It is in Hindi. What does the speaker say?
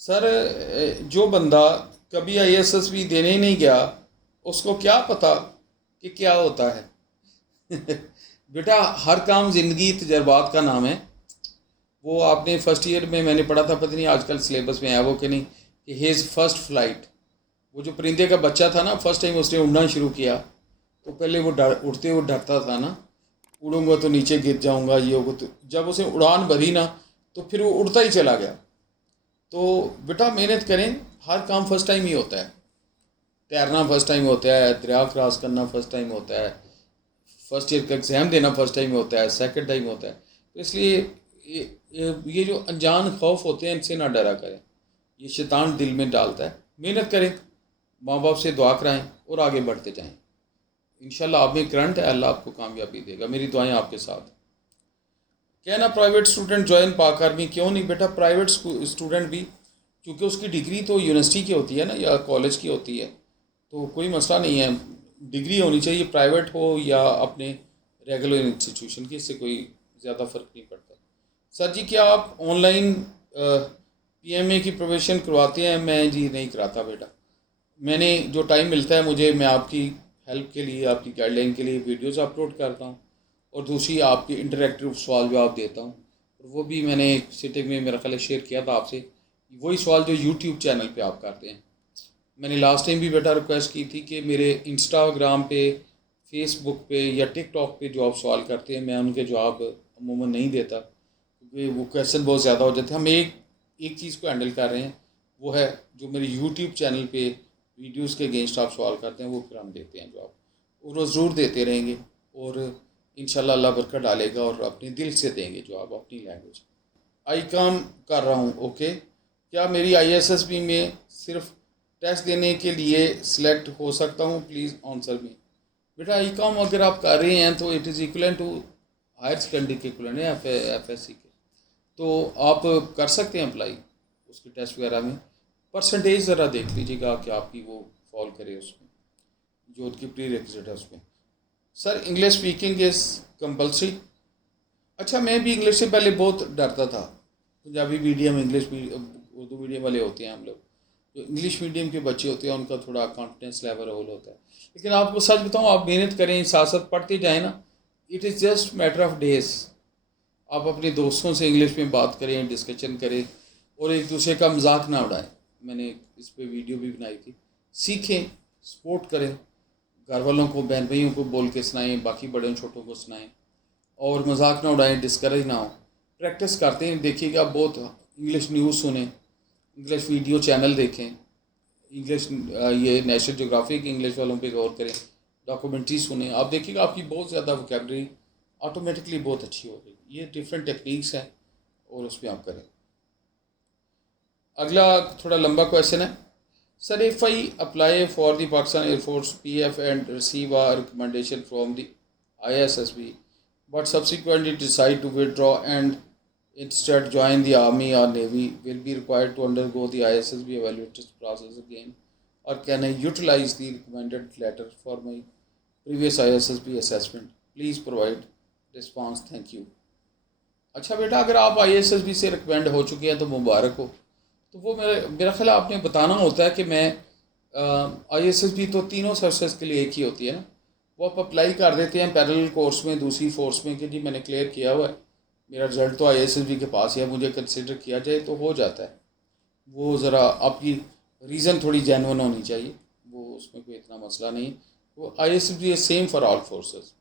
सर जो बंदा कभी आईएसएस भी देने ही नहीं गया उसको क्या पता कि क्या होता है। बेटा हर काम ज़िंदगी तजर्बात का नाम है। वो आपने फर्स्ट ईयर में मैंने पढ़ा था, पता नहीं आजकल सिलेबस में है वो कि नहीं, कि हिज फर्स्ट फ्लाइट। वो जो परिंदे का बच्चा था ना, फर्स्ट टाइम उसने उड़ना शुरू किया तो पहले वो उड़ते हुए डरता था ना, उड़ूंगा तो नीचे गिर जाऊंगा, ये होगा। तो जब उसे उड़ान भरी ना तो फिर वो उड़ता ही चला गया। तो बेटा मेहनत करें, हर काम फर्स्ट टाइम ही होता है। तैरना फर्स्ट टाइम होता है, दरिया क्रॉस करना फर्स्ट टाइम होता है, फर्स्ट ईयर का एग्ज़ाम देना फर्स्ट टाइम होता है, सेकंड टाइम होता है। तो इसलिए ये जो अनजान खौफ होते हैं इनसे ना डरा करें, ये शैतान दिल में डालता है। मेहनत करें, माँ बाप से दुआ कराएं और आगे बढ़ते जाएं। इंशाल्लाह आप में करंट है, अल्लाह आपको कामयाबी देगा। मेरी दुआएं आपके साथ। क्या ना प्राइवेट स्टूडेंट ज्वाइन पाक आर्मी, क्यों नहीं बेटा, प्राइवेट स्टूडेंट भी, क्योंकि उसकी डिग्री तो यूनिवर्सिटी की होती है ना या कॉलेज की होती है, तो कोई मसला नहीं है। डिग्री होनी चाहिए, प्राइवेट हो या अपने रेगुलर इंस्टीट्यूशन की, इससे कोई ज़्यादा फ़र्क नहीं पड़ता। सर जी क्या आप ऑनलाइन पीएमए की प्रोविज़न करवाते हैं? मैं जी नहीं कराता बेटा। मैंने जो टाइम मिलता है मुझे, मैं आपकी हेल्प के लिए, आपकी गाइडलाइन के लिए वीडियोस अपलोड करता हूँ और दूसरी आपकी इंटरेक्टिव सवाल जवाब देता हूँ। और वो भी मैंने एक सिटिंग में मेरा ख्याल शेयर किया था आपसे, वही सवाल जो यूट्यूब चैनल पे आप करते हैं। मैंने लास्ट टाइम भी बेटा रिक्वेस्ट की थी कि मेरे इंस्टाग्राम पे, फेसबुक पे या टिकटॉक पे जो आप सवाल करते हैं मैं उनके जवाब अमूमन नहीं देता, क्योंकि वो क्वेश्चन बहुत ज़्यादा हो जाते हैं। हम एक चीज़ को हैंडल कर रहे हैं, वो है जो मेरे यूट्यूब चैनल पे वीडियोस के अगेंस्ट आप सवाल करते हैं वो फिर हम देते हैं जवाब, और वो ज़रूर देते रहेंगे। और इंशाल्लाह अल्लाह बरकत डालेगा और अपने दिल से देंगे जवाब अपनी लैंग्वेज। आई काम कर रहा हूँ, ओके। क्या मेरी आईएसएसबी में सिर्फ टेस्ट देने के लिए सिलेक्ट हो सकता हूँ? Please answer me. बेटा आई काम अगर आप कर रहे हैं तो it is equal to higher secondary के इक्वल है, एफ एस सी के। तो आप कर सकते हैं अप्लाई उसके टेस्ट वगैरह में। परसेंटेज ज़रा देख लीजिएगा कि आपकी वो फॉल करे उसमें, जो उनकी प्री रिक्विजिट है उसमें। Sir English speaking is compulsory. अच्छा मैं भी इंग्लिश से पहले बहुत डरता था। Punjabi medium, English Urdu medium वाले होते हैं हम लोग, जो इंग्लिश मीडियम के बच्चे होते हैं उनका थोड़ा कॉन्फिडेंस लेवल होल होता है। लेकिन आपको सच बताऊँ, आप मेहनत करें, साथ साथ पढ़ते जाएँ ना, it is just matter of days. आप अपने दोस्तों से इंग्लिश में बात करें, डिस्कशन करें और एक दूसरे का मजाक ना उड़ाएं। मैंने इस पे वीडियो भी बनाई थी। सीखें, सपोर्ट करें, घर वालों को, बहन भाइयों को बोल के सुनाएं, बाकी बड़े छोटों को सुनाएं, और मजाक ना उड़ाएं, डिस्करेज ना हो। प्रैक्टिस करते हैं, देखिएगा बहुत। इंग्लिश न्यूज़ सुने, इंग्लिश वीडियो चैनल देखें, इंग्लिश ये नेशनल जोग्राफी की इंग्लिश वालों पे गौर करें, डॉक्यूमेंट्री सुने, आप देखिएगा आपकी बहुत ज़्यादा वोकेबलरी ऑटोमेटिकली बहुत अच्छी हो गई। ये डिफरेंट टेक्निक्स हैं और उसमें आप करें। अगला थोड़ा लंबा क्वेश्चन है। Sir if I apply for the Pakistan air force PF and receive a recommendation from the ISSB but subsequently decide to withdraw and instead join the army or navy, will be required to undergo the ISSB evaluation process again, or can I utilize the recommended letter for my previous ISSB assessment? Please provide response, thank you। अच्छा बेटा अगर आप ISSB से रिकमेंड हो चुके हैं तो मुबारक हो। तो वो मेरा ख्याल आपने बताना होता है कि मैं ISSB तो तीनों सर्विसेज के लिए एक ही होती है ना। वो आप अप्लाई कर देते हैं पैरेलल कोर्स में, दूसरी फोर्स में, कि जी मैंने क्लियर किया हुआ है, मेरा रिजल्ट तो ISSB के पास है, मुझे कंसिडर किया जाए, तो हो जाता है। वो ज़रा आपकी रीज़न थोड़ी जेन्युइन होनी चाहिए, वो उसमें कोई इतना मसला नहीं। वो ISSB is same for all forces.